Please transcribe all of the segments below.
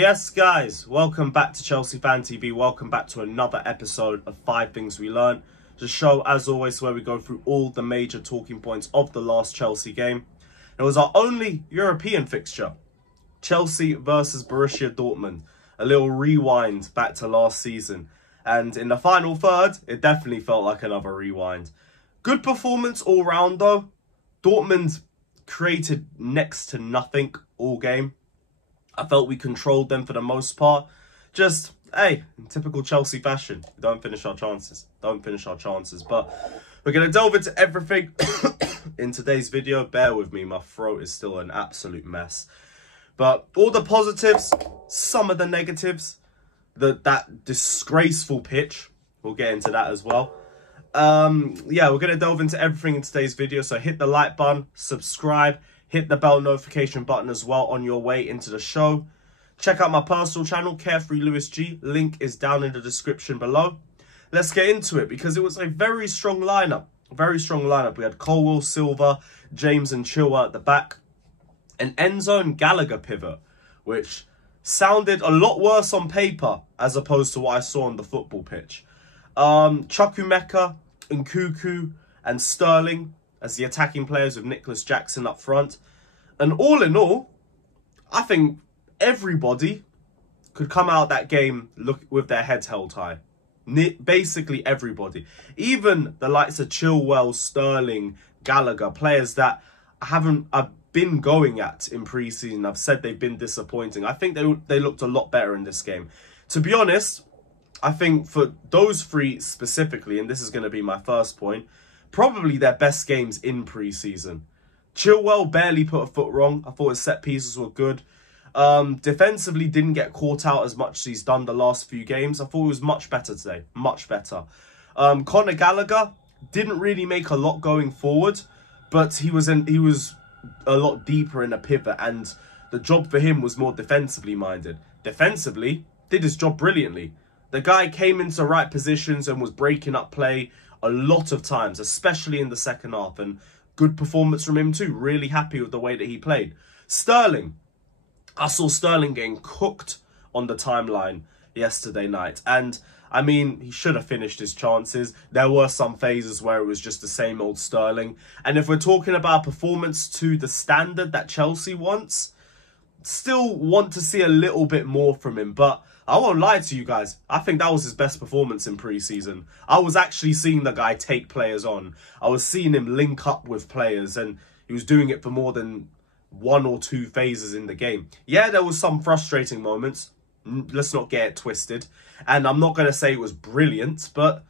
Yes, guys, welcome back to Chelsea Fan TV. Welcome back to another episode of 5 Things We Learned. The show, as always, where we go through all the major talking points of the last Chelsea game. It was our only European fixture. Chelsea versus Borussia Dortmund. A little rewind back to last season. And in the final third, it definitely felt like another rewind. Good performance all round, though. Dortmund created next to nothing all game. I felt we controlled them for the most part. Just, hey, in typical Chelsea fashion, we don't finish our chances. But we're going to delve into everything in today's video. Bear with me, my throat is still an absolute mess. But all the positives, some of the negatives, that disgraceful pitch, we'll get into that as well. Yeah, we're going to delve into everything in today's video. So hit the like button, subscribe, hit the bell notification button as well on your way into the show. Check out my personal channel, Carefree Lewis G. Link is down in the description below. Let's get into it because it was a very strong lineup. We had Colwill, Silva, James and Chilwell at the back. An Enzo and Gallagher pivot, which sounded a lot worse on paper as opposed to what I saw on the football pitch. Chukwuemeka, Nkunku and Sterling as the attacking players with Nicholas Jackson up front. And all in all, I think everybody could come out that game with their heads held high. Basically everybody. Even the likes of Chilwell, Sterling, Gallagher, players that I've been going at in pre-season. I've said they've been disappointing. I think they looked a lot better in this game. To be honest, I think for those three specifically, and this is going to be my first point, probably their best games in pre-season. Chilwell barely put a foot wrong. I thought his set pieces were good. Defensively didn't get caught out as much as he's done the last few games. I thought he was much better today. Much better. Conor Gallagher didn't really make a lot going forward, but he was a lot deeper in a pivot, and the job for him was more defensively minded. Defensively, did his job brilliantly. The guy came into right positions and was breaking up play a lot of times, especially in the second half, and good performance from him too. Really happy with the way that he played. Sterling, I saw Sterling getting cooked on the timeline yesterday night, and I mean, he should have finished his chances. There were some phases where it was just the same old Sterling, and if we're talking about performance to the standard that Chelsea wants, still want to see a little bit more from him. But I won't lie to you guys, I think that was his best performance in pre-season. I was actually seeing the guy take players on. I was seeing him link up with players, and he was doing it for more than 1 or 2 phases in the game. Yeah, there was some frustrating moments. Let's not get it twisted. And I'm not going to say it was brilliant, but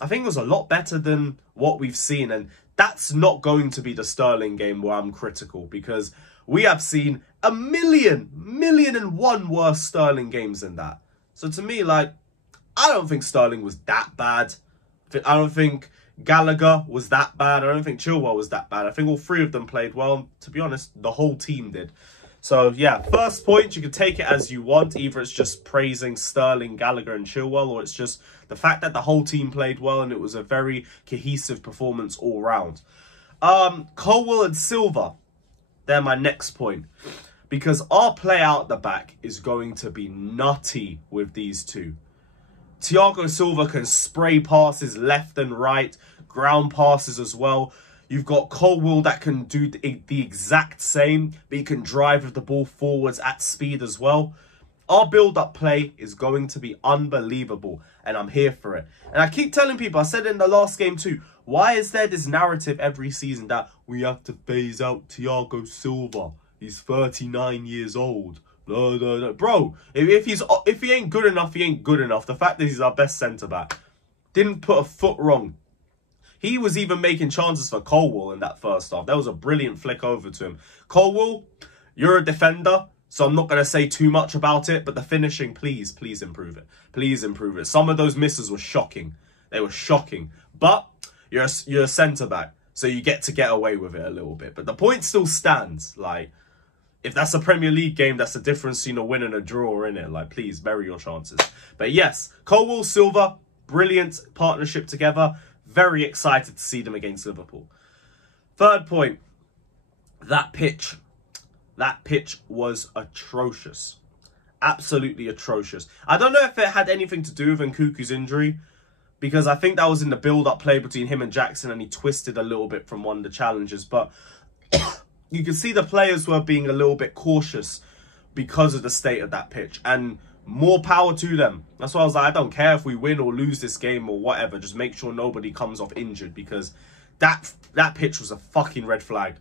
I think it was a lot better than what we've seen. And that's not going to be the Sterling game where I'm critical, because we have seen a million and one worse Sterling games than that. So to me, like, I don't think Sterling was that bad. I don't think Gallagher was that bad. I don't think Chilwell was that bad. I think all 3 of them played well. To be honest, the whole team did. So yeah, first point, you can take it as you want. Either it's just praising Sterling, Gallagher and Chilwell, or it's just the fact that the whole team played well and it was a very cohesive performance all round. Colwill and Silva, they're my next point. Because our play out the back is going to be nutty with these two. Thiago Silva can spray passes left and right, ground passes as well. You've got Colwill that can do the exact same, but he can drive with the ball forwards at speed as well. Our build-up play is going to be unbelievable, and I'm here for it. And I keep telling people, I said it in the last game too, why is there this narrative every season that we have to phase out Thiago Silva? He's 39 years old. No. Bro, if he ain't good enough, he ain't good enough. The fact that he's our best centre-back. Didn't put a foot wrong. He was even making chances for Colwill in that first half. That was a brilliant flick over to him. Colwill, you're a defender, so I'm not going to say too much about it. But the finishing, please improve it. Please improve it. Some of those misses were shocking. They were shocking. But you're a centre-back, so you get to get away with it a little bit. But the point still stands. Like, if that's a Premier League game, that's the difference between a win and a draw, innit? Like, please, bury your chances. But yes, Colwill, Silva, brilliant partnership together. Very excited to see them against Liverpool. Third point, that pitch was atrocious. Absolutely atrocious. I don't know if it had anything to do with Nkuku's injury, because I think that was in the build-up play between him and Jackson, and he twisted a little bit from one of the challenges. But you can see the players were being a little bit cautious because of the state of that pitch. And more power to them. That's why I was like, I don't care if we win or lose this game or whatever. Just make sure nobody comes off injured, because that pitch was a fucking red flag.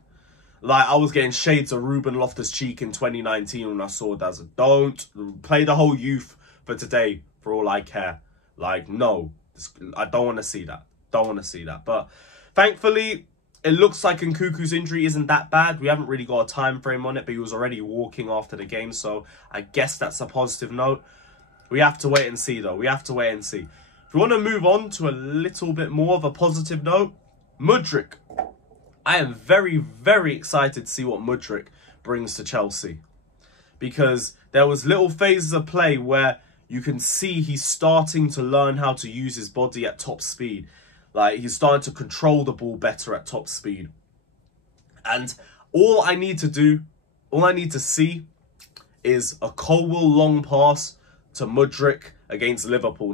Like, I was getting shades of Ruben Loftus-Cheek in 2019 when I saw that. I said, don't play the whole youth for today for all I care. Like, no. I don't want to see that. Don't want to see that. But thankfully, it looks like Nkuku's injury isn't that bad. We haven't really got a time frame on it, but he was already walking after the game. So I guess that's a positive note. We have to wait and see, though. We have to wait and see. If we want to move on to a little bit more of a positive note, Mudryk. I am very, very excited to see what Mudryk brings to Chelsea. Because there was little phases of play where you can see he's starting to learn how to use his body at top speed. Like, he's starting to control the ball better at top speed. And all I need to see is a Colwill long pass to Mudryk against Liverpool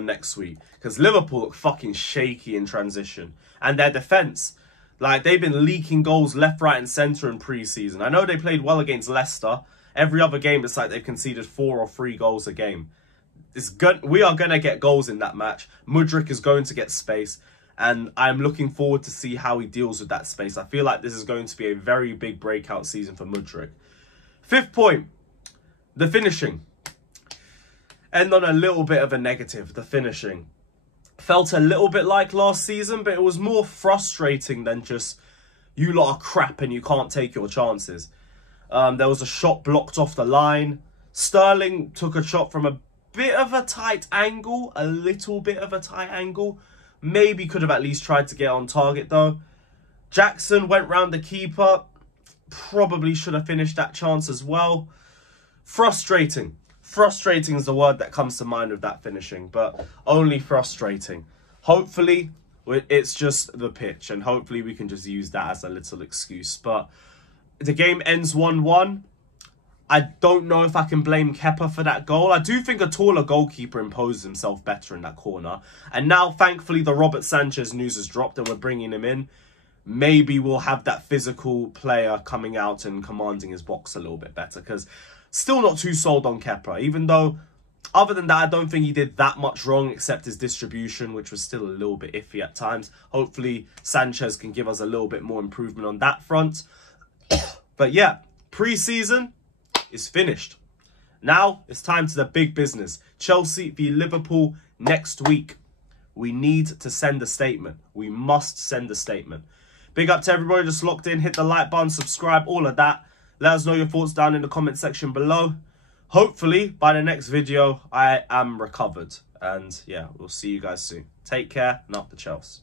next week. Because Liverpool look fucking shaky in transition. And their defence, like, they've been leaking goals left, right and centre in pre-season. I know they played well against Leicester. Every other game, it's like they've conceded 4 or 3 goals a game. We are going to get goals in that match. Mudryk is going to get space. And I'm looking forward to see how he deals with that space. I feel like this is going to be a very big breakout season for Mudryk. 5th point, the finishing. End on a little bit of a negative, the finishing. Felt a little bit like last season, but it was more frustrating than just, you lot are crap and you can't take your chances. There was a shot blocked off the line. Sterling took a shot from a bit of a tight angle, a little bit of a tight angle. Maybe could have at least tried to get on target though. Jackson went round the keeper. Probably should have finished that chance as well. Frustrating. Frustrating is the word that comes to mind with that finishing, but only frustrating. Hopefully, it's just the pitch, and hopefully we can just use that as a little excuse. But the game ends 1-1. I don't know if I can blame Kepa for that goal. I do think a taller goalkeeper imposes himself better in that corner. And now, thankfully, the Robert Sanchez news has dropped and we're bringing him in. Maybe we'll have that physical player coming out and commanding his box a little bit better, because still not too sold on Kepa, even though, other than that, I don't think he did that much wrong except his distribution, which was still a little bit iffy at times. Hopefully, Sanchez can give us a little bit more improvement on that front. But yeah, pre-season is finished. Now, it's time to the big business. Chelsea v Liverpool next week. We need to send a statement. We must send a statement. Big up to everybody just locked in. Hit the like button, subscribe, all of that. Let us know your thoughts down in the comment section below. Hopefully, by the next video, I am recovered. And yeah, we'll see you guys soon. Take care, and up the Chelsea.